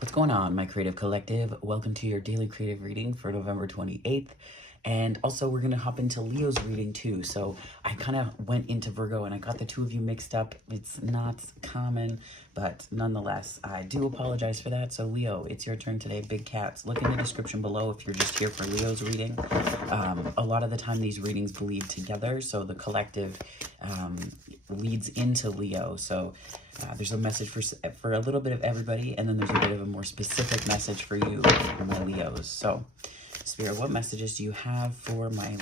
What's going on, my creative collective? Welcome to your daily creative reading for November 28th. And also, we're going to hop into Leo's reading too. So I kind of went into Virgo and I got the two of you mixed up. It's not common, but nonetheless, I do apologize for that. So Leo, it's your turn today. Big cats. Look in the description below if you're just here for Leo's reading. A lot of the time, these readings bleed together. So the collective leads into Leo. So there's a message for a little bit of everybody, and then there's a bit of a more specific message for you, my Leos. So, Spirit, what messages do you have for my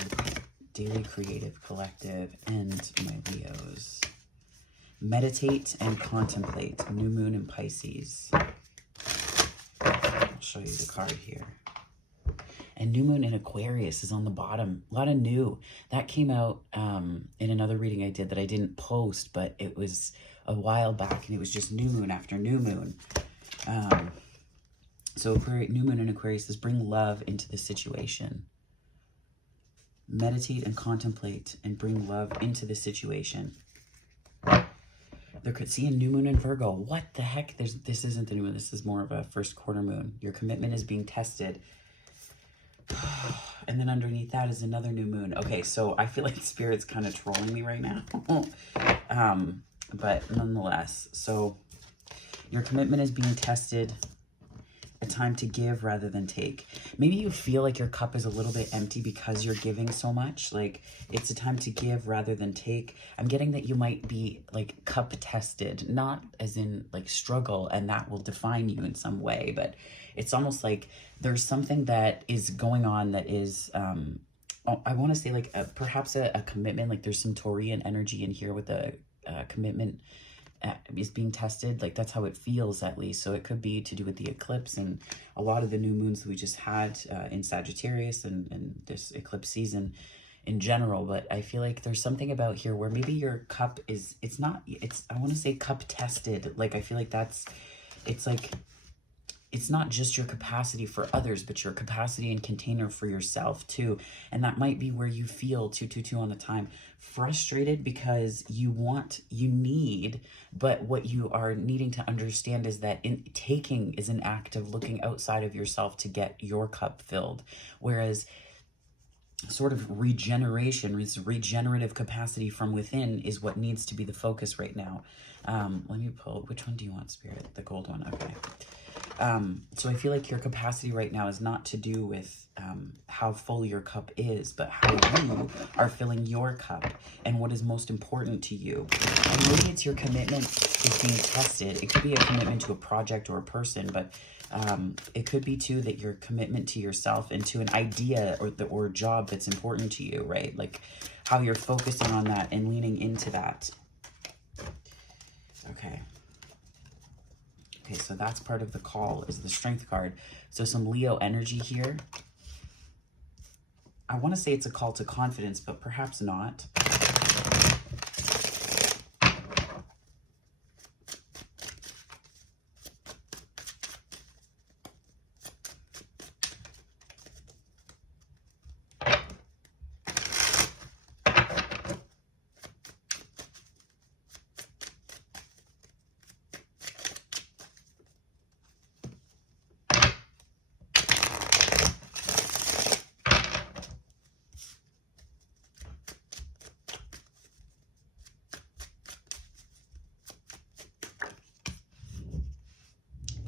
daily creative collective and my Leos? Meditate and contemplate. New moon in Pisces. I'll show you the card here. And new moon in Aquarius is on the bottom. A lot of new. That came out in another reading I did that I didn't post, but it was a while back, and it was just new moon after new moon. So new moon in Aquarius says, bring love into the situation. Meditate and contemplate and bring love into the situation. There could see a new moon in Virgo. What the heck? This isn't the new moon. This is more of a first quarter moon. Your commitment is being tested. And then underneath that is another new moon. Okay, so I feel like Spirit's kind of trolling me right now. But nonetheless, so your commitment is being tested. A time to give rather than take. Maybe you feel like your cup is a little bit empty because you're giving so much. Like, it's a time to give rather than take. I'm getting that you might be like cup tested, not as in like struggle, and that will define you in some way, but it's almost like there's something that is going on that is I want to say like perhaps a commitment. Like there's some Taurian energy in here with a commitment is being tested. Like that's how it feels, at least. So it could be to do with the eclipse and a lot of the new moons that we just had in Sagittarius and this eclipse season in general. But I feel like there's something about here where maybe your cup is, I want to say cup tested. Like I feel like it's not just your capacity for others, but your capacity and container for yourself too. And that might be where you feel 222 on the time, frustrated because you need, but what you are needing to understand is that taking is an act of looking outside of yourself to get your cup filled. Whereas sort of regeneration, regenerative capacity from within is what needs to be the focus right now. Let me pull, which one do you want, Spirit? The gold one, okay. So I feel like your capacity right now is not to do with how full your cup is, but how you are filling your cup and what is most important to you. And maybe it's your commitment is being tested. It could be a commitment to a project or a person, but it could be too that your commitment to yourself and to an idea or job that's important to you, right? Like how you're focusing on that and leaning into that. Okay. Okay, so that's part of the call, is the strength card. So some Leo energy here. I want to say it's a call to confidence, but perhaps not.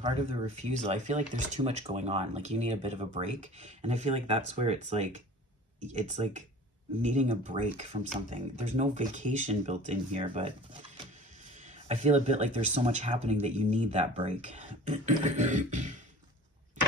Part of the refusal, I feel like there's too much going on. Like you need a bit of a break. And I feel like that's where it's like needing a break from something. There's no vacation built in here, but I feel a bit like there's so much happening that you need that break.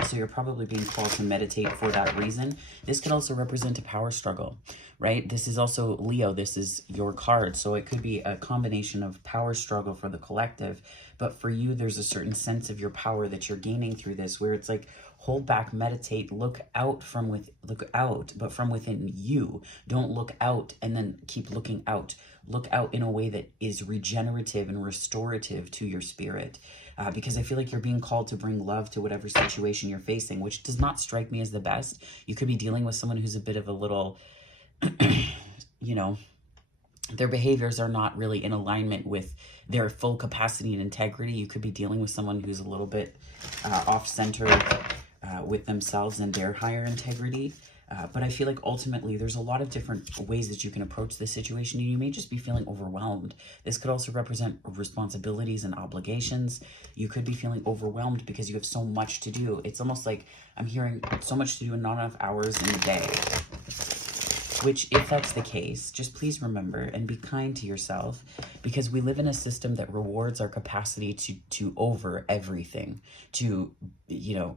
So you're probably being called to meditate for that reason. This could also represent a power struggle, right? This is also Leo. This is your card. So it could be a combination of power struggle for the collective. But for you, there's a certain sense of your power that you're gaining through this, where it's like, hold back, meditate, look out, but from within you. Don't look out and then keep looking out. Look out in a way that is regenerative and restorative to your spirit. Because I feel like you're being called to bring love to whatever situation you're facing, which does not strike me as the best. You could be dealing with someone who's a bit of a little, their behaviors are not really in alignment with their full capacity and integrity. You could be dealing with someone who's a little bit off-center with themselves and their higher integrity. But I feel like ultimately there's a lot of different ways that you can approach this situation. You may just be feeling overwhelmed. This could also represent responsibilities and obligations. You could be feeling overwhelmed because you have so much to do. It's almost like I'm hearing so much to do and not enough hours in the day. Which, if that's the case, just please remember and be kind to yourself, because we live in a system that rewards our capacity to over everything, to, you know,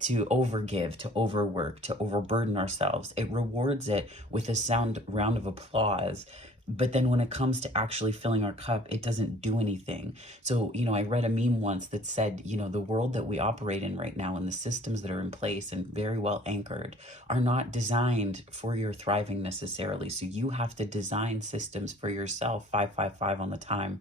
to overgive, to overwork, to overburden ourselves. It rewards it with a sound round of applause. But then when it comes to actually filling our cup, it doesn't do anything. So, you know, I read a meme once that said, you know, the world that we operate in right now and the systems that are in place and very well anchored are not designed for your thriving necessarily. So you have to design systems for yourself, 555 on the time.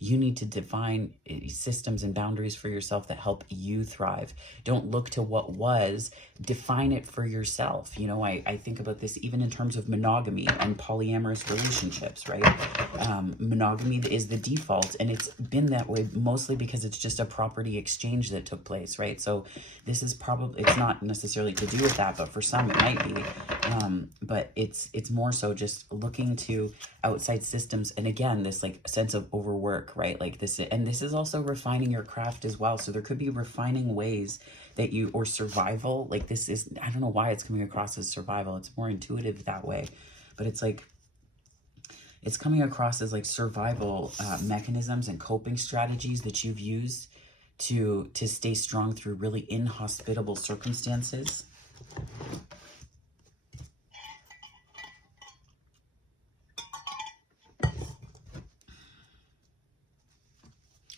You need to define systems and boundaries for yourself that help you thrive. Don't look to what was, define it for yourself. You know, I think about this even in terms of monogamy and polyamorous relationships, right? Monogamy is the default, and it's been that way mostly because it's just a property exchange that took place, right? So this is probably, it's not necessarily to do with that, but for some it might be. But it's more so just looking to outside systems. And again, this like sense of overwork, right? Like this, and this is also refining your craft as well. So there could be refining ways that you, or survival, like this is, I don't know why it's coming across as survival. It's more intuitive that way, but it's like, it's coming across as like survival mechanisms and coping strategies that you've used to stay strong through really inhospitable circumstances.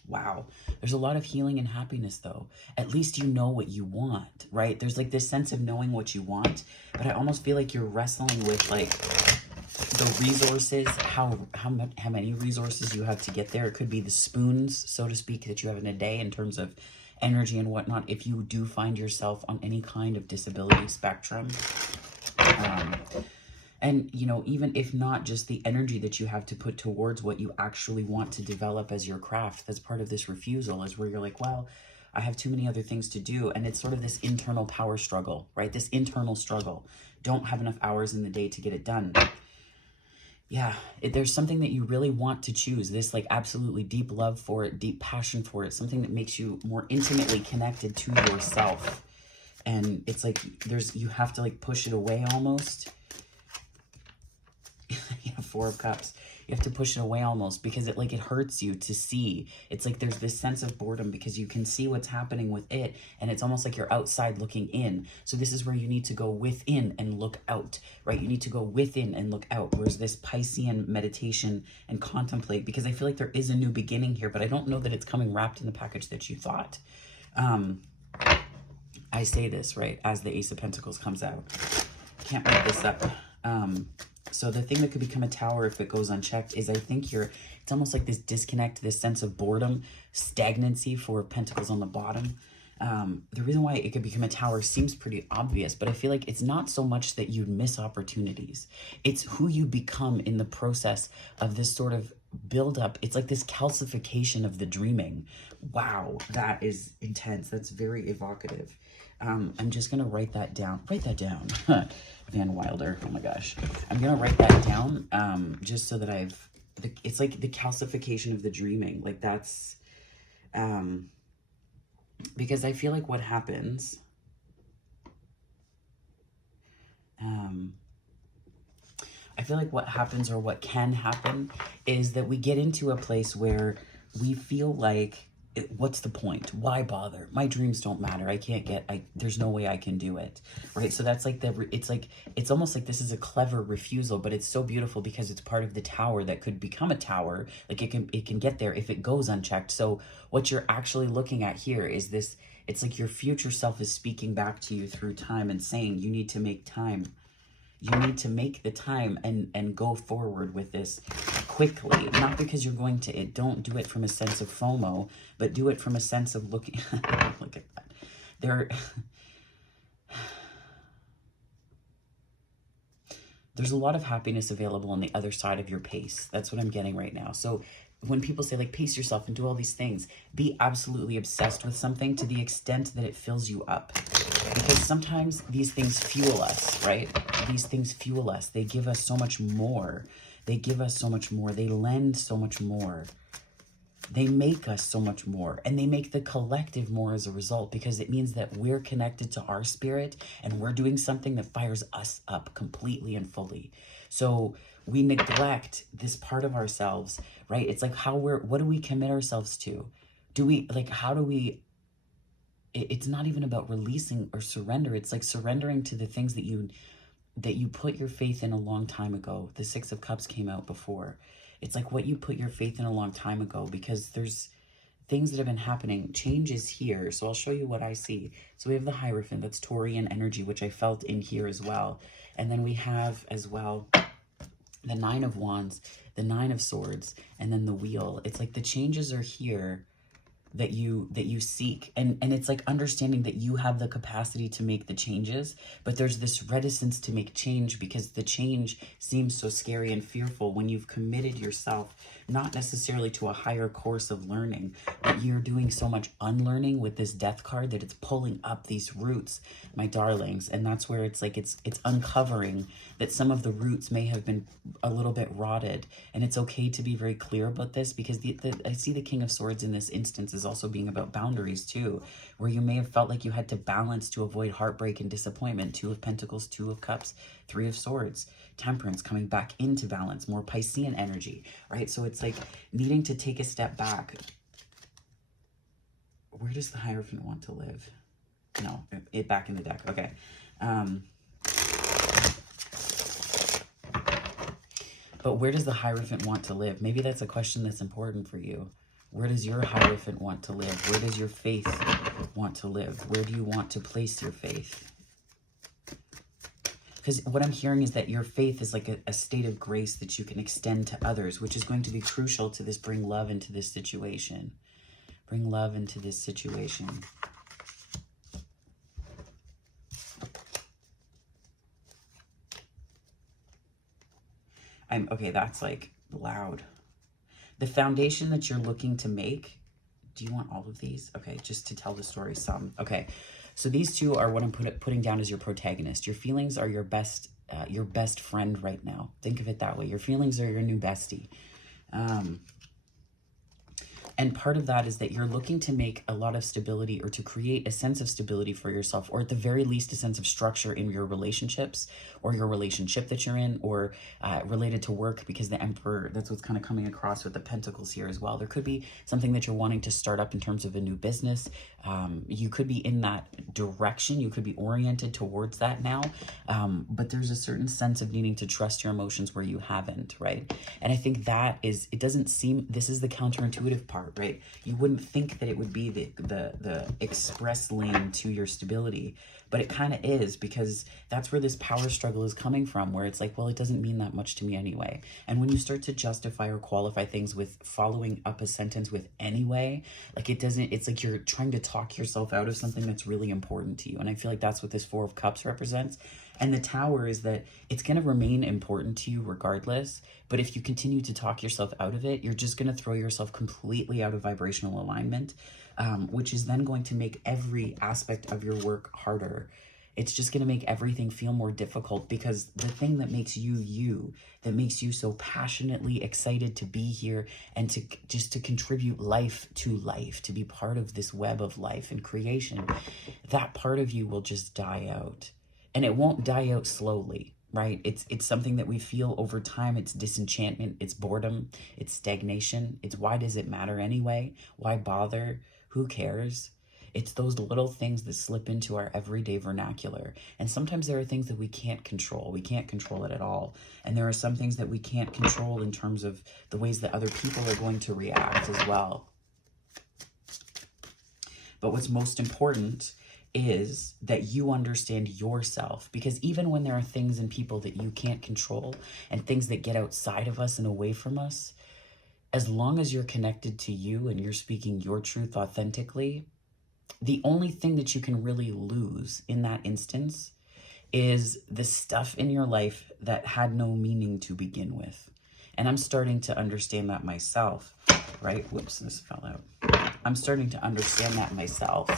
Wow. There's a lot of healing and happiness though. At least you know what you want, right? There's like this sense of knowing what you want, but I almost feel like you're wrestling with like the resources, how many resources you have to get there. It could be the spoons, so to speak, that you have in a day in terms of energy and whatnot. If you do find yourself on any kind of disability spectrum, and, you know, even if not, just the energy that you have to put towards what you actually want to develop as your craft. That's part of this refusal, is where you're like, well, I have too many other things to do. And it's sort of this internal power struggle, right? This internal struggle. Don't have enough hours in the day to get it done. Yeah, there's something that you really want to choose. This like absolutely deep love for it, deep passion for it. Something that makes you more intimately connected to yourself. And it's like you have to like push it away almost. Yeah, 4 of Cups. You have to push it away almost because it hurts you to see. It's like there's this sense of boredom because you can see what's happening with it, and it's almost like you're outside looking in. So this is where you need to go within and look out, right? You need to go within and look out. Whereas this Piscean meditation and contemplate, because I feel like there is a new beginning here, but I don't know that it's coming wrapped in the package that you thought. I say this, right, as the Ace of Pentacles comes out. Can't write this up. So the thing that could become a tower if it goes unchecked is I think it's almost like this disconnect, this sense of boredom, stagnancy for Pentacles on the bottom. The reason why it could become a tower seems pretty obvious, but I feel like it's not so much that you miss opportunities. It's who you become in the process of this sort of buildup. It's like this calcification of the dreaming. Wow, that is intense. That's very evocative. I'm just going to write that down. Write that down. Van Wilder. Oh my gosh. I'm going to write that down just so that it's like the calcification of the dreaming. Like that's, because I feel like what happens, I feel like what happens or what can happen is that we get into a place where we feel like, what's the point? Why bother? My dreams don't matter. There's no way I can do it. Right. So that's like it's almost like this is a clever refusal, but it's so beautiful because it's part of the tower that could become a tower. Like it can get there if it goes unchecked. So what you're actually looking at here is this, it's like your future self is speaking back to you through time and saying, you need to make time. You need to make the time and go forward with this quickly. Not because you're going to it. Don't do it from a sense of FOMO, but do it from a sense of looking. Look at that. there's a lot of happiness available on the other side of your pace. That's what I'm getting right now. So when people say like pace yourself and do all these things, be absolutely obsessed with something to the extent that it fills you up. Because sometimes these things fuel us, right? These things fuel us. They give us so much more. They give us so much more. They lend so much more. They make us so much more, and they make the collective more as a result, because it means that we're connected to our spirit and we're doing something that fires us up completely and fully. So we neglect this part of ourselves, right? It's like what do we commit ourselves to? It's not even about releasing or surrender. It's like surrendering to the things that you put your faith in a long time ago. The Six of Cups came out before. It's like what you put your faith in a long time ago, because there's things that have been happening. Change is here. So I'll show you what I see. So we have the Hierophant, that's Taurian energy, which I felt in here as well. And then we have as well the Nine of Wands, the Nine of Swords, and then the Wheel. It's like the changes are here that you seek, and it's like understanding that you have the capacity to make the changes, but there's this reticence to make change because the change seems so scary and fearful when you've committed yourself not necessarily to a higher course of learning, but you're doing so much unlearning with this Death card that it's pulling up these roots, my darlings. And that's where it's like it's uncovering that some of the roots may have been a little bit rotted, and it's okay to be very clear about this, because I see the King of Swords in this instance is also being about boundaries too, where you may have felt like you had to balance to avoid heartbreak and disappointment. Two of Pentacles, Two of Cups, Three of Swords, Temperance coming back into balance, more Piscean energy, right? So it's like needing to take a step back. Where does the Hierophant want to live? No, it back in the deck. Okay. But where does the Hierophant want to live? Maybe that's a question that's important for you. Where does your Hierophant want to live? Where does your faith want to live? Where do you want to place your faith? Because what I'm hearing is that your faith is like a state of grace that you can extend to others, which is going to be crucial to this. Bring love into this situation. Bring love into this situation. Okay, that's like loud. The foundation that you're looking to make. Do you want all of these? Okay, just to tell the story some. Okay, so these two are what I'm putting down as your protagonist. Your feelings are your best friend right now. Think of it that way. Your feelings are your new bestie. And part of that is that you're looking to make a lot of stability, or to create a sense of stability for yourself, or at the very least a sense of structure in your relationships, or your relationship that you're in, or related to work, because the Emperor, that's what's kind of coming across with the Pentacles here as well. There could be something that you're wanting to start up in terms of a new business. You could be in that direction. You could be oriented towards that now. But there's a certain sense of needing to trust your emotions where you haven't, right? And I think that is, it doesn't seem, this is the counterintuitive part, right? You wouldn't think that it would be the express lane to your stability, but it kind of is, because that's where this power struggle is coming from, where it's like, well, it doesn't mean that much to me anyway. And when you start to justify or qualify things with following up a sentence with anyway, like it doesn't, it's like you're trying to talk yourself out of something that's really important to you. And I feel like that's what this Four of Cups represents. And the Tower is that it's going to remain important to you regardless. But if you continue to talk yourself out of it, you're just going to throw yourself completely out of vibrational alignment, which is then going to make every aspect of your work harder. It's just going to make everything feel more difficult, because the thing that makes you you, that makes you so passionately excited to be here and to contribute life to life, to be part of this web of life and creation, that part of you will just die out. And it won't die out slowly, right? It's something that we feel over time. It's disenchantment, it's boredom, it's stagnation. It's why does it matter anyway? Why bother? Who cares? It's those little things that slip into our everyday vernacular. And sometimes there are things that we can't control. We can't control it at all. And there are some things that we can't control in terms of the ways that other people are going to react as well. But what's most important is that you understand yourself, because even when there are things and people that you can't control and things that get outside of us and away from us, as long as you're connected to you and you're speaking your truth authentically, the only thing that you can really lose in that instance is the stuff in your life that had no meaning to begin with. And I'm starting to understand that myself, right? Whoops, this fell out. I'm starting to understand that myself.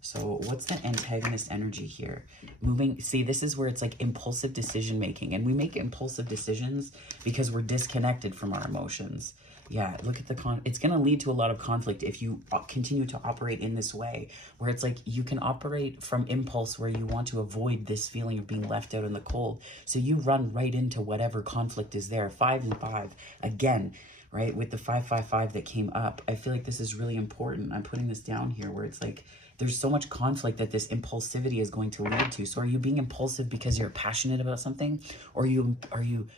So what's the antagonist energy here? Moving, see, this is where it's like impulsive decision making. And we make impulsive decisions because we're disconnected from our emotions. Yeah, look at it's going to lead to a lot of conflict if you continue to operate in this way, where it's like you can operate from impulse where you want to avoid this feeling of being left out in the cold. So you run right into whatever conflict is there. 5 and 5, again, right? With the 555 that came up, I feel like this is really important. I'm putting this down here where it's like, there's so much conflict that this impulsivity is going to lead to. So are you being impulsive because you're passionate about something? Or are you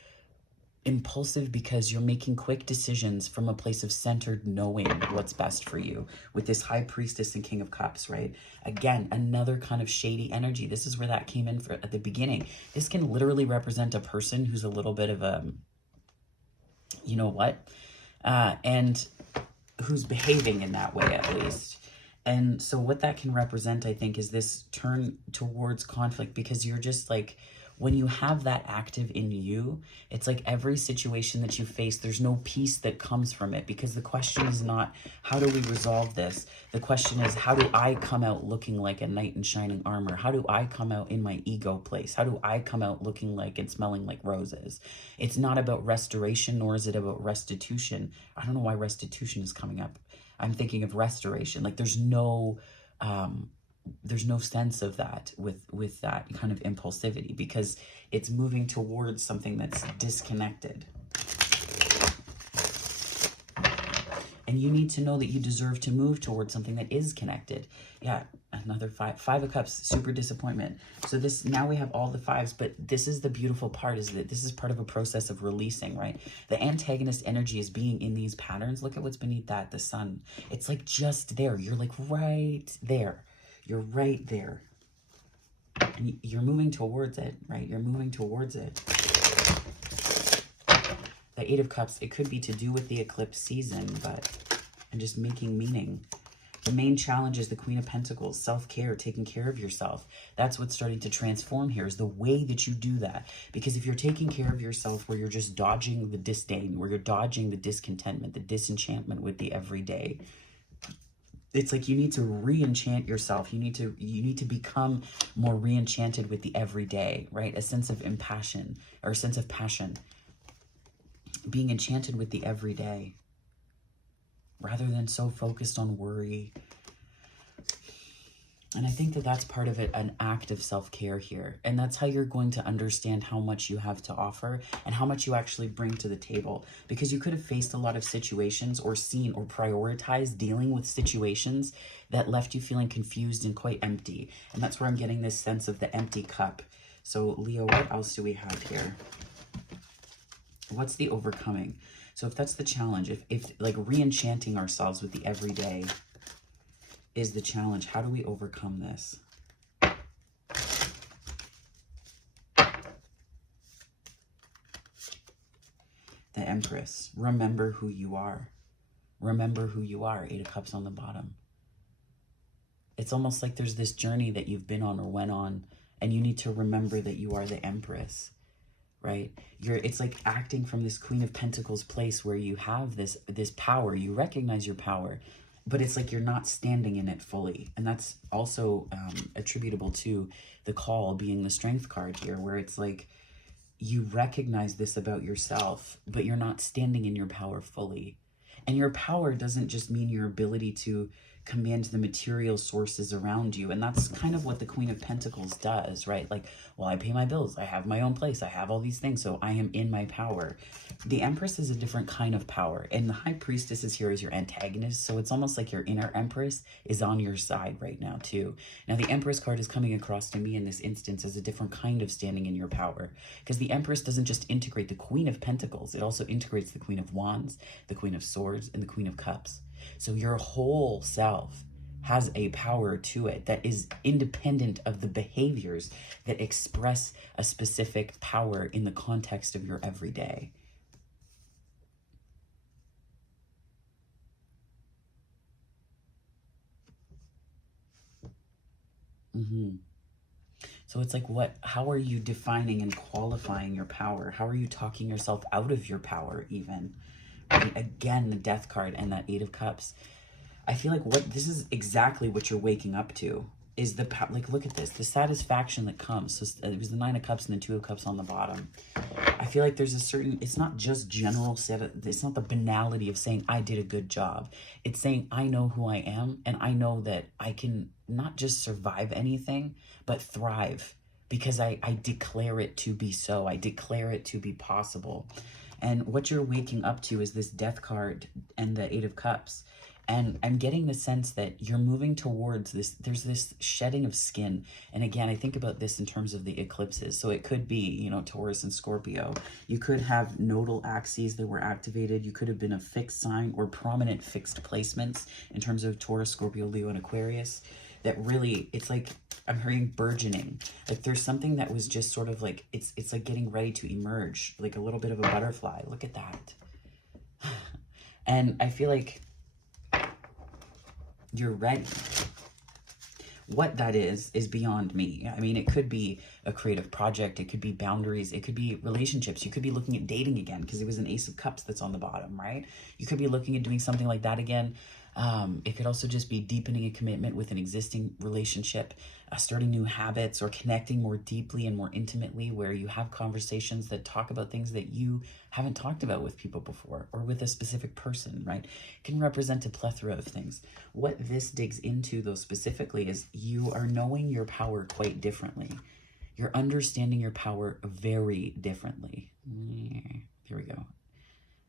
impulsive because you're making quick decisions from a place of centered knowing what's best for you with this High Priestess and King of Cups, right? Again, another kind of shady energy. This is where that came in at the beginning. This can literally represent a person who's a little bit of a, you know what? And who's behaving in that way at least. And so what that can represent, I think, is this turn towards conflict, because you're just like, when you have that active in you, it's like every situation that you face, there's no peace that comes from it, because the question is not, how do we resolve this? The question is, how do I come out looking like a knight in shining armor? How do I come out in my ego place? How do I come out looking like and smelling like roses? It's not about restoration, nor is it about restitution. I don't know why restitution is coming up. I'm thinking of restoration. Like there's no sense of that with that kind of impulsivity, because it's moving towards something that's disconnected. And you need to know that you deserve to move towards something that is connected. Yeah, another 5 of Cups, super disappointment. So this, now we have all the 5s, but this is the beautiful part, is that this is part of a process of releasing, right? The antagonist energy is being in these patterns. Look at what's beneath that, the sun. It's like just there. You're like right there. You're right there. And you're moving towards it, right? You're moving towards it. The 8 of Cups, it could be to do with the eclipse season, and just making meaning. The main challenge is the Queen of Pentacles, self-care, taking care of yourself. That's what's starting to transform here, is the way that you do that. Because if you're taking care of yourself where you're just dodging the disdain, where you're dodging the discontentment, the disenchantment with the everyday, it's like you need to re-enchant yourself. You need to become more re-enchanted with the everyday, right? A sense of impassion, or a sense of passion. Being enchanted with the everyday, rather than so focused on worry. And I think that that's part of it, an act of self-care here. And that's how you're going to understand how much you have to offer and how much you actually bring to the table. Because you could have faced a lot of situations, or seen or prioritized dealing with situations that left you feeling confused and quite empty. And that's where I'm getting this sense of the empty cup. So Leo, what else do we have here? What's the overcoming? So if that's the challenge, if like re-enchanting ourselves with the everyday is the challenge, how do we overcome this? The Empress. Remember who you are. Remember who you are. 8 of Cups on the bottom. It's almost like there's this journey that you've been on or went on, and you need to remember that you are the Empress. Right? It's like acting from this Queen of Pentacles place where you have this power. You recognize your power, but it's like you're not standing in it fully. And that's also attributable to the Call being the Strength card here, where it's like you recognize this about yourself, but you're not standing in your power fully. And your power doesn't just mean your ability to command the material sources around you. And that's kind of what the Queen of Pentacles does, right? Like, well, I pay my bills, I have my own place, I have all these things, so I am in my power. The Empress is a different kind of power, and the High Priestess is here as your antagonist, so it's almost like your inner Empress is on your side right now too. Now the Empress card is coming across to me in this instance as a different kind of standing in your power, because the Empress doesn't just integrate the Queen of Pentacles, it also integrates the Queen of Wands, the Queen of Swords, and the Queen of Cups. So your whole self has a power to it that is independent of the behaviors that express a specific power in the context of your everyday. So it's like, how are you defining and qualifying your power? How are you talking yourself out of your power even? Right? Again, the Death card and that Eight of Cups. I feel like this is exactly what you're waking up to, is like, look at this, the satisfaction that comes. So it was the Nine of Cups and the Two of Cups on the bottom. I feel like there's a certain, it's not just general it's not the banality of saying I did a good job. It's saying I know who I am, and I know that I can not just survive anything, but thrive, because I declare it to be so. I declare it to be possible. And what you're waking up to is this Death card and the Eight of Cups. And I'm getting the sense that you're moving towards this, there's this shedding of skin. And again, I think about this in terms of the eclipses. So it could be, you know, Taurus and Scorpio. You could have nodal axes that were activated. You could have been a fixed sign or prominent fixed placements in terms of Taurus, Scorpio, Leo, and Aquarius. That really, it's like, I'm hearing burgeoning. Like there's something that was just sort of like, it's like getting ready to emerge, like a little bit of a butterfly. Look at that. And I feel like you're ready. What that is beyond me. I mean, it could be a creative project. It could be boundaries. It could be relationships. You could be looking at dating again, because it was an Ace of Cups that's on the bottom, right? You could be looking at doing something like that again. It could also just be deepening a commitment with an existing relationship, starting new habits, or connecting more deeply and more intimately, where you have conversations that talk about things that you haven't talked about with people before, or with a specific person, right? It can represent a plethora of things. What this digs into, though, specifically, is you are knowing your power quite differently. You're understanding your power very differently. Here we go.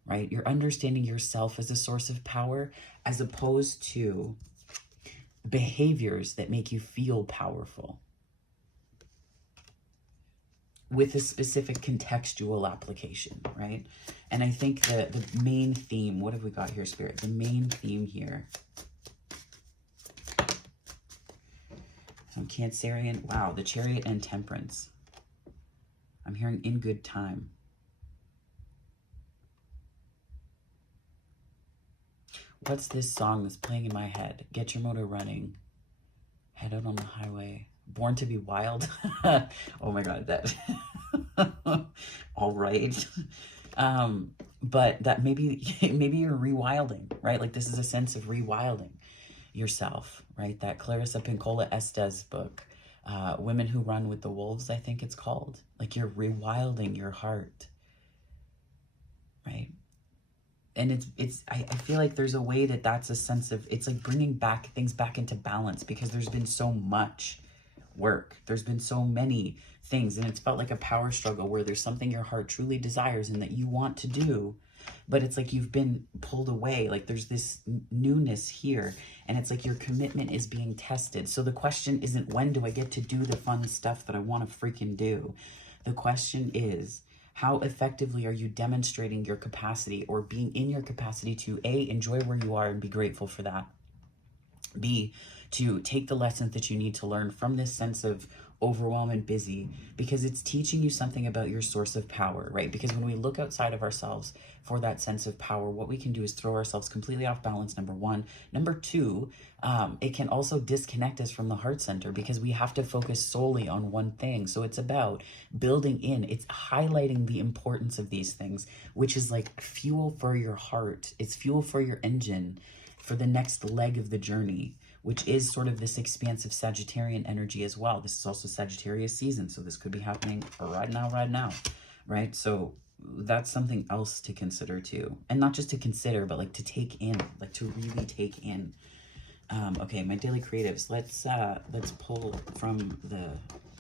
Right? You're understanding yourself as a source of power, as opposed to behaviors that make you feel powerful, with a specific contextual application, right? And I think the main theme, what have we got here, Spirit? The main theme here. So Cancerian, wow, the Chariot and Temperance. I'm hearing in good time. What's this song that's playing in my head? Get your motor running. Head out on the highway. Born to be wild. Oh my God, that. All right. But that maybe you're rewilding, right? Like this is a sense of rewilding yourself, right? That Clarissa Pinkola Estes book, Women Who Run with the Wolves, I think it's called. Like you're rewilding your heart, right? And I feel like there's a way that's a sense of, it's like bringing things back into balance, because there's been so much work. There's been so many things, and it's felt like a power struggle where there's something your heart truly desires and that you want to do, but it's like you've been pulled away. Like there's this newness here, and it's like your commitment is being tested. So the question isn't, when do I get to do the fun stuff that I want to freaking do? The question is, how effectively are you demonstrating your capacity, or being in your capacity to A, enjoy where you are and be grateful for that. B, to take the lessons that you need to learn from this sense of overwhelm and busy, because it's teaching you something about your source of power, right? Because when we look outside of ourselves for that sense of power, what we can do is throw ourselves completely off balance, number one. Number two, it can also disconnect us from the heart center, because we have to focus solely on one thing. So it's about building in, it's highlighting the importance of these things, which is like fuel for your heart. It's fuel for your engine for the next leg of the journey, which is sort of this expansive Sagittarian energy as well. This is also Sagittarius season, so this could be happening right now, right? So that's something else to consider too. And not just to consider, but like to take in, like to really take in. Okay, my daily creatives, let's pull from the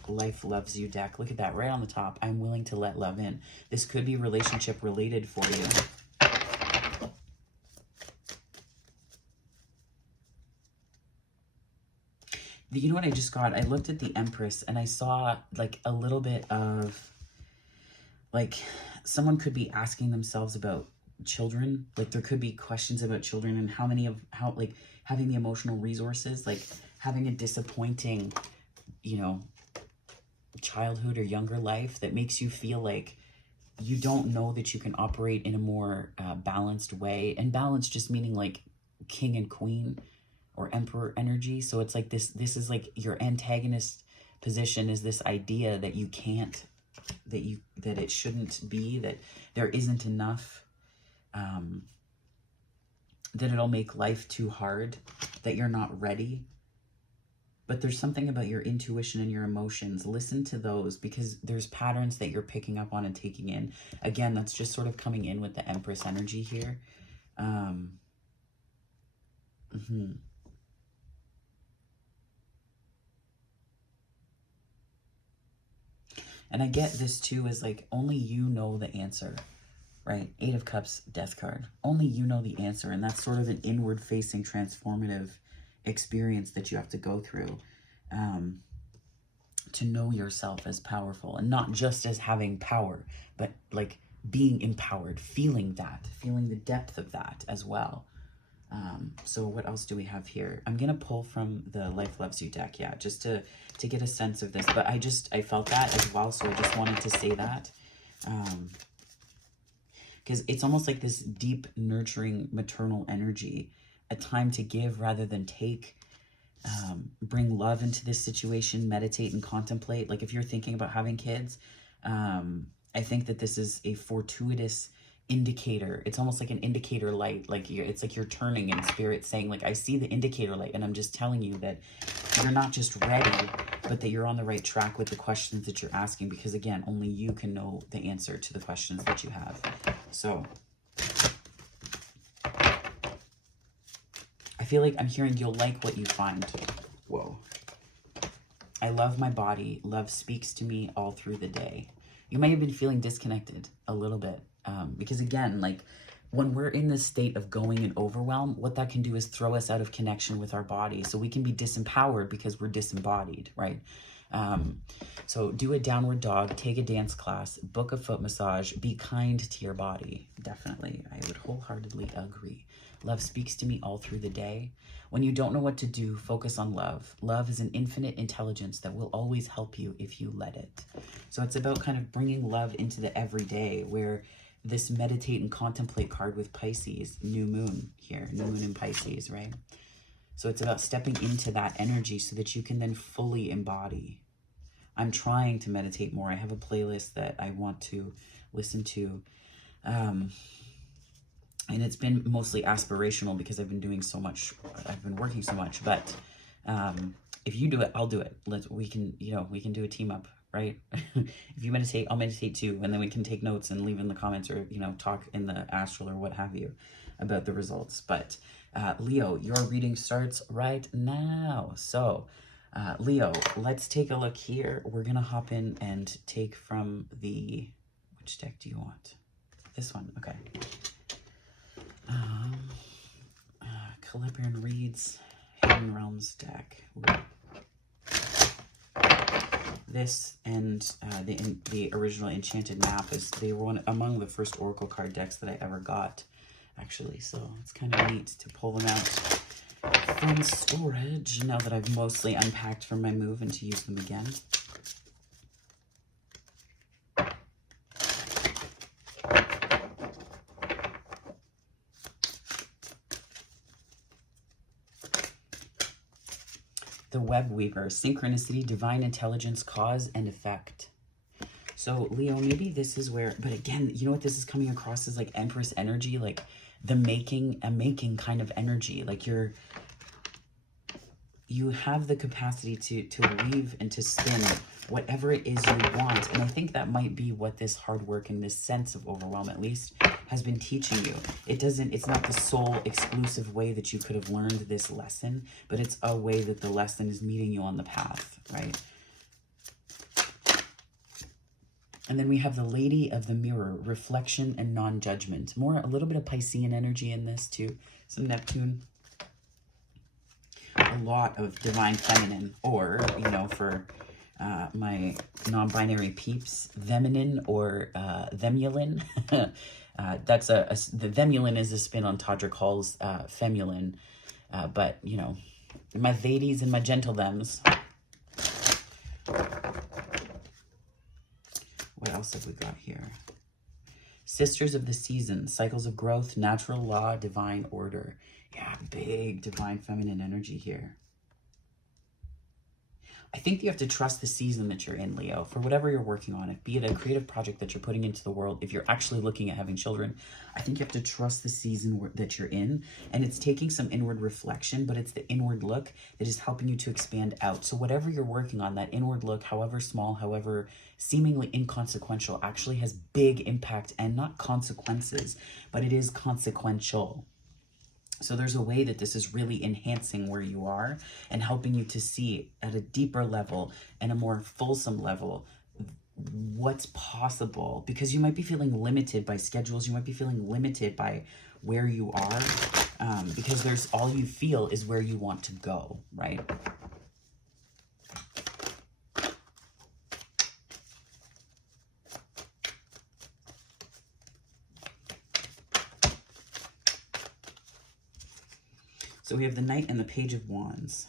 Life Loves You deck. Look at that right on the top. I'm willing to let love in. This could be relationship related for you. You know what I just got? I looked at the Empress and I saw like a little bit of like someone could be asking themselves about children. Like there could be questions about children and how like having the emotional resources, like having a disappointing, you know, childhood or younger life that makes you feel like you don't know that you can operate in a more balanced way. And balance just meaning like king and queen or emperor energy. So it's like this is like your antagonist position is this idea that you can't, that it shouldn't be, that there isn't enough, that it'll make life too hard, that you're not ready. But there's something about your intuition and your emotions. Listen to those, because there's patterns that you're picking up on and taking in. Again, that's just sort of coming in with the Empress energy here. And I get this too, is like, only you know the answer, right? 8 of Cups, Death card. Only you know the answer. And that's sort of an inward facing transformative experience that you have to go through, to know yourself as powerful, and not just as having power, but like being empowered, feeling the depth of that as well. So what else do we have here? I'm gonna pull from the Life Loves You deck, yeah, just to get a sense of this. But I felt that as well, so I just wanted to say that, because it's almost like this deep, nurturing, maternal energy, a time to give rather than take. Bring love into this situation, meditate and contemplate. Like if you're thinking about having kids, I think that this is a fortuitous indicator. It's almost like an indicator light. Like it's like you're turning in spirit saying, like, I see the indicator light, and I'm just telling you that you're not just ready, but that you're on the right track with the questions that you're asking, because again, only you can know the answer to the questions that you have. So I feel like I'm hearing you'll like what you find. Whoa. I love my body. Love speaks to me all through the day. You might have been feeling disconnected a little bit. Because again, like when we're in this state of going and overwhelm, what that can do is throw us out of connection with our body. So we can be disempowered because we're disembodied, right? So do a downward dog, take a dance class, book a foot massage, be kind to your body. Definitely. I would wholeheartedly agree. Love speaks to me all through the day. When you don't know what to do, focus on love. Love is an infinite intelligence that will always help you if you let it. So it's about kind of bringing love into the everyday, where this meditate and contemplate card with Pisces, new moon here, new moon in Pisces, right? So it's about stepping into that energy so that you can then fully embody. I'm trying to meditate more. I have a playlist that I want to listen to. And it's been mostly aspirational because I've been doing so much. I've been working so much. But if you do it, I'll do it. We can do a team up, right? If you meditate, I'll meditate too. And then we can take notes and leave in the comments, or, talk in the astral or what have you about the results. But Leo, your reading starts right now. So Leo, let's take a look here. We're going to hop in and take from which deck do you want? This one. Okay. Calibrian Reads Hidden Realms deck. This and the original Enchanted Map, they were one among the first Oracle card decks that I ever got, actually. So it's kind of neat to pull them out from storage now that I've mostly unpacked from my move, and to use them again. The Web Weaver, synchronicity, divine intelligence, cause and effect. So Leo, maybe this is where, but again, you know what this is coming across as, like Empress energy, like a making kind of energy. Like you have the capacity to weave and to spin whatever it is you want. And I think that might be what this hard work and this sense of overwhelm, at least, has been teaching you. It's not the sole exclusive way that you could have learned this lesson, but it's a way that the lesson is meeting you on the path, right? And then we have the Lady of the Mirror, reflection and non-judgment. A little bit of Piscean energy in this too. Some Neptune. A lot of divine feminine, or, for my non-binary peeps, feminine or themulin. That's the themulin is a spin on Todrick Hall's femulin. But, my ladies and my gentle thems. What else have we got here? Sisters of the Season, cycles of growth, natural law, divine order. Yeah, big divine feminine energy here. I think you have to trust the season that you're in, Leo, for whatever you're working on, it, be it a creative project that you're putting into the world. If you're actually looking at having children, I think you have to trust the season that you're in. And it's taking some inward reflection, but it's the inward look that is helping you to expand out. So whatever you're working on, that inward look, however small, however seemingly inconsequential, actually has big impact, and not consequences, but it is consequential. So there's a way that this is really enhancing where you are and helping you to see at a deeper level and a more fulsome level what's possible, because you might be feeling limited by schedules. You might be feeling limited by where you are, because there's all you feel is where you want to go, right? So we have the Knight and the Page of Wands.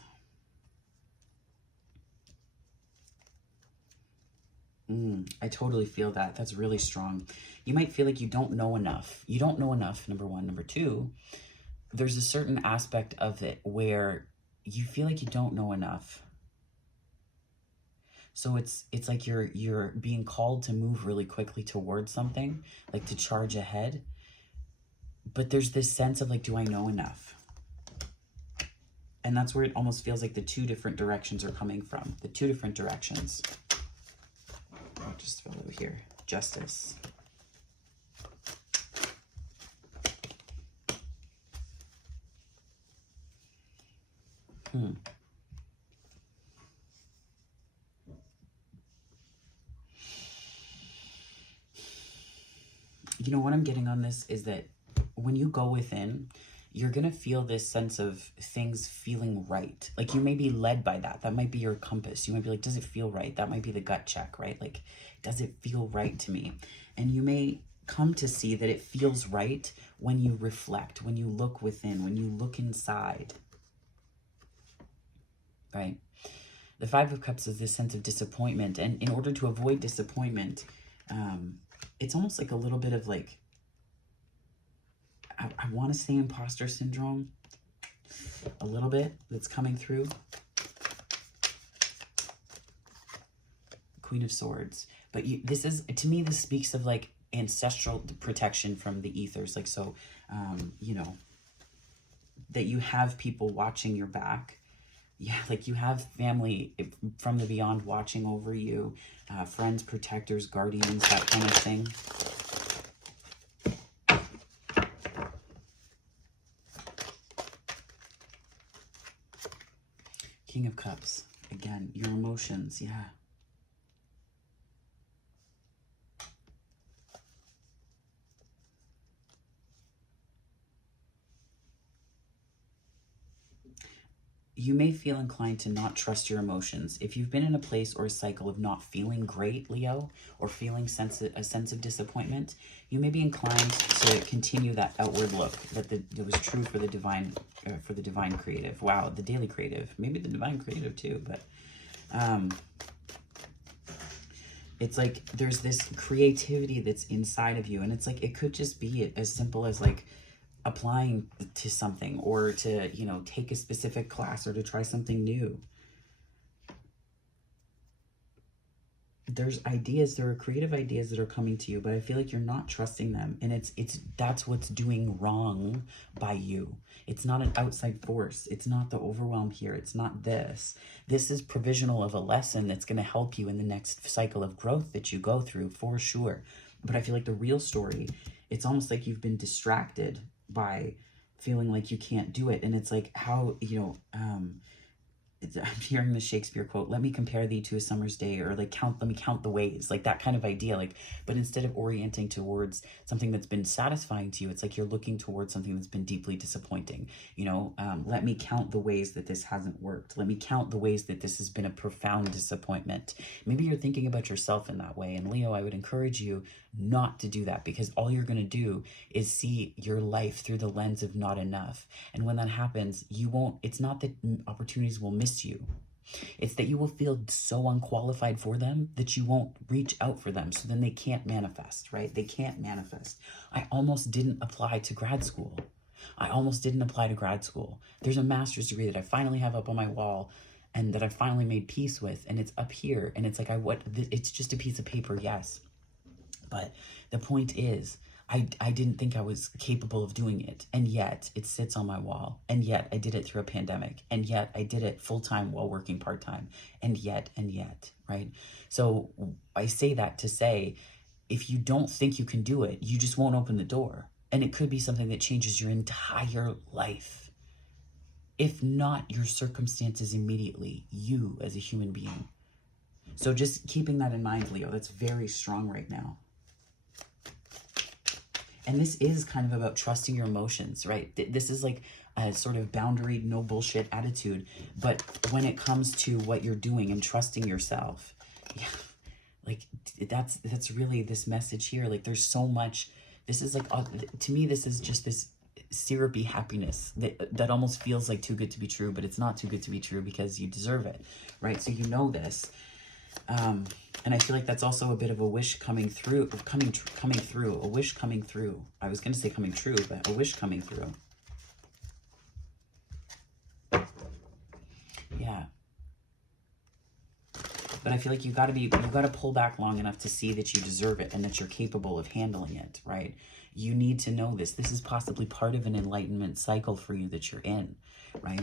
I totally feel that. That's really strong. You might feel like you don't know enough. You don't know enough, number one. Number two, there's a certain aspect of it where you feel like you don't know enough. So it's like you're being called to move really quickly towards something, like to charge ahead. But there's this sense of like, do I know enough? And that's where it almost feels like the two different directions are coming from. The two different directions. I'll just fill over here. Justice. You know, what I'm getting on this is that when you go within, you're going to feel this sense of things feeling right. Like you may be led by that. That might be your compass. You might be like, does it feel right? That might be the gut check, right? Like, does it feel right to me? And you may come to see that it feels right when you reflect, when you look within, when you look inside, right? The Five of Cups is this sense of disappointment. And in order to avoid disappointment, it's almost like a little bit of like, I want to say imposter syndrome, a little bit, that's coming through. Queen of Swords. But this is, to me, this speaks of like ancestral protection from the ethers. Like, so, you know, that you have people watching your back. Yeah, like you have family from the beyond watching over you, friends, protectors, guardians, that kind of thing. King of Cups. Again, your emotions, yeah. You may feel inclined to not trust your emotions. If you've been in a place or a cycle of not feeling great, Leo, or feeling a sense of disappointment, you may be inclined to continue that outward look that was true for the divine creative. Wow, the daily creative, maybe the divine creative too, but it's like there's this creativity that's inside of you, and it's like it could just be as simple as like applying to something, or to, you know, take a specific class, or to try something new. There's ideas, there are creative ideas that are coming to you, but I feel like you're not trusting them, and that's what's doing wrong by you. It's not an outside force. It's not the overwhelm here. It's not this. This is provisional of a lesson that's going to help you in the next cycle of growth that you go through, for sure. But I feel like the real story, it's almost like you've been distracted by feeling like you can't do it. And it's like, how, you know, I'm hearing the Shakespeare quote, let me compare thee to a summer's day, or like let me count the ways, like that kind of idea. Like, but instead of orienting towards something that's been satisfying to you, it's like you're looking towards something that's been deeply disappointing. You know, let me count the ways that this hasn't worked. Let me count the ways that this has been a profound disappointment. Maybe you're thinking about yourself in that way. And Leo, I would encourage you not to do that, because all you're going to do is see your life through the lens of not enough. And when that happens, it's not that opportunities will miss you. It's that you will feel so unqualified for them that you won't reach out for them. So then they can't manifest, right? They can't manifest. I almost didn't apply to grad school. There's a master's degree that I finally have up on my wall, and that I finally made peace with, and it's up here, and it's like, it's just a piece of paper, yes. But the point is, I didn't think I was capable of doing it, and yet it sits on my wall, and yet I did it through a pandemic, and yet I did it full-time while working part-time, and yet, right? So I say that to say, if you don't think you can do it, you just won't open the door. And it could be something that changes your entire life. If not your circumstances immediately, you as a human being. So just keeping that in mind, Leo, that's very strong right now. And this is kind of about trusting your emotions, right? This is like a sort of boundary, no bullshit attitude. But when it comes to what you're doing and trusting yourself, yeah, like that's really this message here. Like there's so much, this is like, to me, this is just this syrupy happiness that almost feels like too good to be true, but it's not too good to be true because you deserve it, right? So you know this. And I feel like that's also a bit of a wish coming through, a wish coming through. I was going to say coming true, but a wish coming through. Yeah. But I feel like you got to pull back long enough to see that you deserve it and that you're capable of handling it, right? You need to know this. This is possibly part of an enlightenment cycle for you that you're in, right?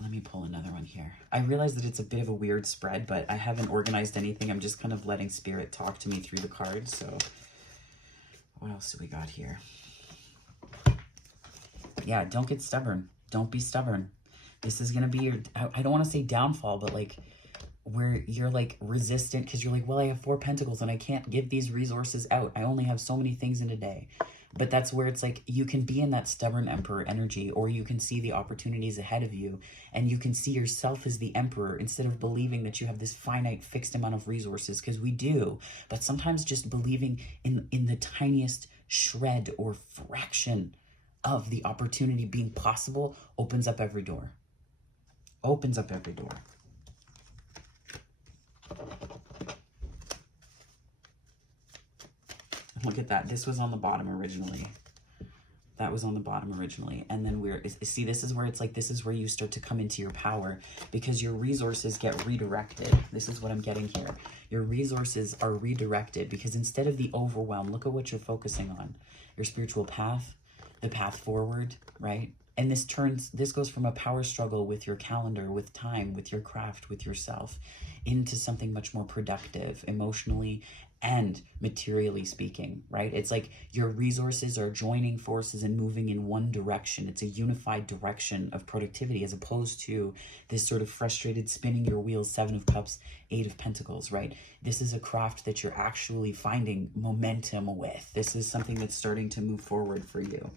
Let me pull another one here. I realize that it's a bit of a weird spread, but I haven't organized anything. I'm just kind of letting Spirit talk to me through the cards. So what else do we got here? Yeah, don't get stubborn. Don't be stubborn. This is going to be your, I don't want to say downfall, but like where you're like resistant because you're like, well, I have 4 pentacles and I can't give these resources out. I only have so many things in a day. But that's where it's like you can be in that stubborn emperor energy, or you can see the opportunities ahead of you and you can see yourself as the emperor instead of believing that you have this finite fixed amount of resources, because we do. But sometimes just believing in the tiniest shred or fraction of the opportunity being possible opens up every door. Opens up every door. Look at that. This was on the bottom originally. That was on the bottom originally. And then see, this is where it's like, this is where you start to come into your power because your resources get redirected. This is what I'm getting here. Your resources are redirected because instead of the overwhelm, look at what you're focusing on. Your spiritual path, the path forward, right? And this goes from a power struggle with your calendar, with time, with your craft, with yourself, into something much more productive emotionally and materially speaking, right? It's like your resources are joining forces and moving in one direction. It's a unified direction of productivity as opposed to this sort of frustrated spinning your wheels, 7 of Cups, 8 of Pentacles, right? This is a craft that you're actually finding momentum with. This is something that's starting to move forward for you.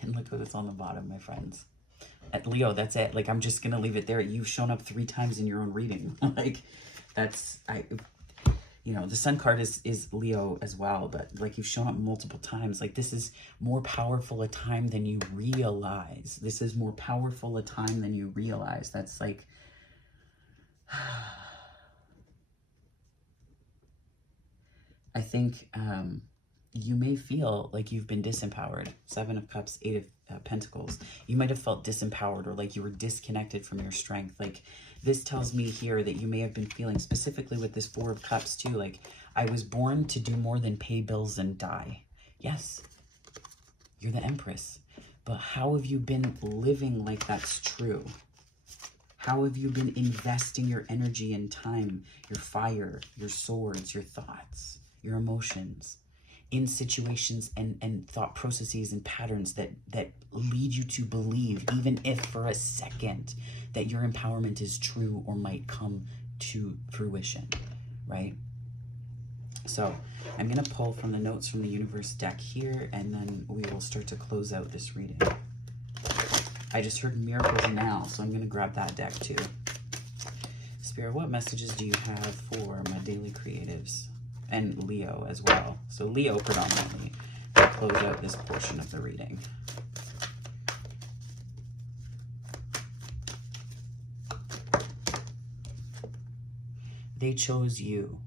And look what's on the bottom, my friends. At Leo, that's it. Like, I'm just going to leave it there. You've shown up 3 times in your own reading. Like, that's, you know, the Sun card is Leo as well, but like you've shown up multiple times. Like, this is more powerful a time than you realize. This is more powerful a time than you realize. That's like, I think, you may feel like you've been disempowered. 7 of Cups, 8 of Pentacles. You might have felt disempowered or like you were disconnected from your strength. Like, this tells me here that you may have been feeling, specifically with this 4 of Cups too, like, I was born to do more than pay bills and die. Yes, you're the Empress. But how have you been living like that's true? How have you been investing your energy and time, your fire, your swords, your thoughts, your emotions, in situations and thought processes and patterns that lead you to believe, even if for a second, that your empowerment is true or might come to fruition, right? So I'm going to pull from the notes from the universe deck here, and then we will start to close out this reading. I just heard miracles now, so I'm going to grab that deck too. Spirit, what messages do you have for my daily creatives? And Leo as well. So Leo predominantly, to close out this portion of the reading. They chose you.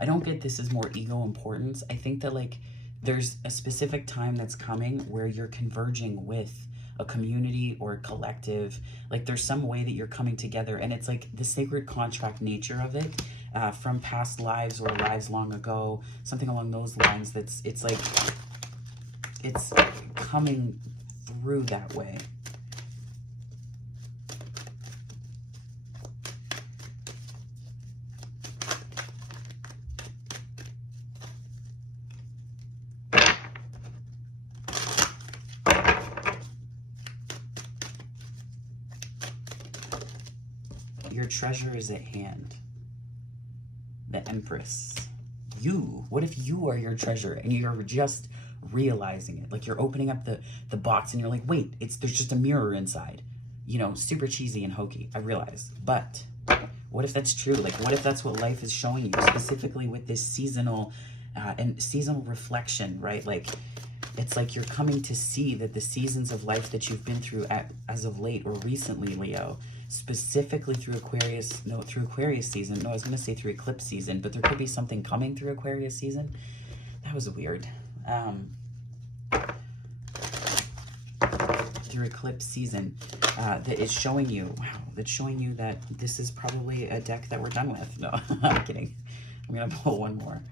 I don't get this as more ego importance. I think that like there's a specific time that's coming where you're converging with a community or a collective. Like there's some way that you're coming together, and it's like the sacred contract nature of it, from past lives or lives long ago, something along those lines. It's like it's coming through that way. Your treasure is at hand. The Empress. You. What if you are your treasure and you're just realizing it? Like you're opening up the box and you're like, wait, there's just a mirror inside. You know, super cheesy and hokey, I realize. But what if that's true? Like what if that's what life is showing you, specifically with this seasonal and seasonal reflection, right? Like it's like you're coming to see that the seasons of life that you've been through as of late or recently, Leo, specifically through Aquarius season. No, I was going to say through eclipse season, but there could be something coming through Aquarius season. That was weird. Through eclipse season, that is showing you, wow, that's showing you that this is probably a deck that we're done with. No, I'm kidding. I'm going to pull one more.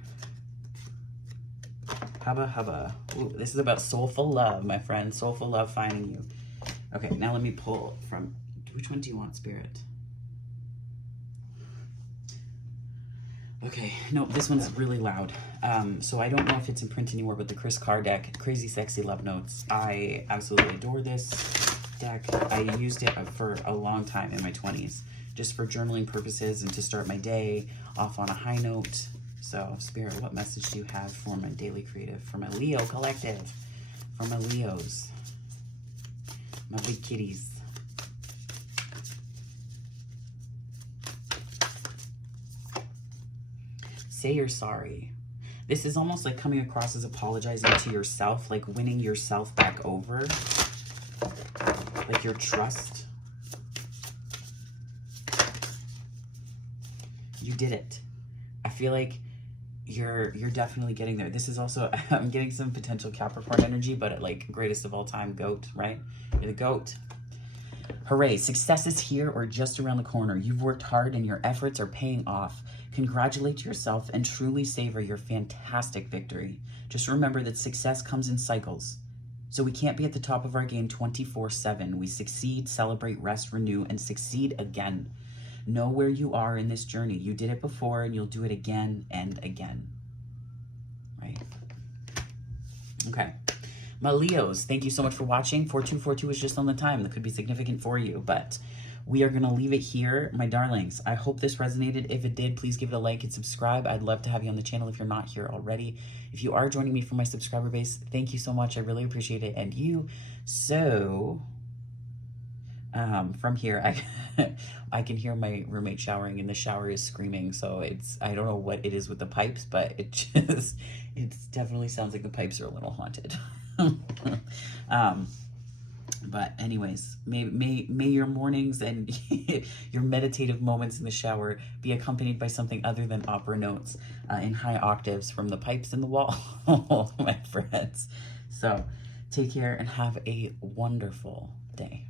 Hubba hubba. Ooh, this is about soulful love, my friend. Soulful love finding you. Okay, now let me pull from, which one do you want, Spirit? Okay, no, this one's really loud. So I don't know if it's in print anymore, but the Chris Carr deck, Crazy Sexy Love Notes. I absolutely adore this deck. I used it for a long time in my 20s, just for journaling purposes and to start my day off on a high note. So, Spirit, what message do you have for my daily creative, for my Leo collective, for my Leos, my big kitties? Say you're sorry. This is almost like coming across as apologizing to yourself, like winning yourself back over, like your trust. You did it. I feel like you're definitely getting there. This is also, I'm getting some potential Capricorn energy, but at like greatest of all time, goat, right? You're the goat. Hooray, success is here or just around the corner. You've worked hard and your efforts are paying off. Congratulate yourself and truly savor your fantastic victory. Just remember that success comes in cycles. So we can't be at the top of our game 24/7. We succeed, celebrate, rest, renew, and succeed again. Know where you are in this journey. You did it before and you'll do it again and again. Right? Okay. My Leos, thank you so much for watching. 4242 is just on the time. That could be significant for you, but we are going to leave it here, my darlings. I hope this resonated. If it did, please give it a like and subscribe. I'd love to have you on the channel if you're not here already. If you are joining me from my subscriber base, thank you so much. I really appreciate it. And you, so from here, I can hear my roommate showering and the shower is screaming. So I don't know what it is with the pipes, but it definitely sounds like the pipes are a little haunted. But anyways, may your mornings and your meditative moments in the shower be accompanied by something other than opera notes in high octaves from the pipes in the wall, my friends. So take care and have a wonderful day.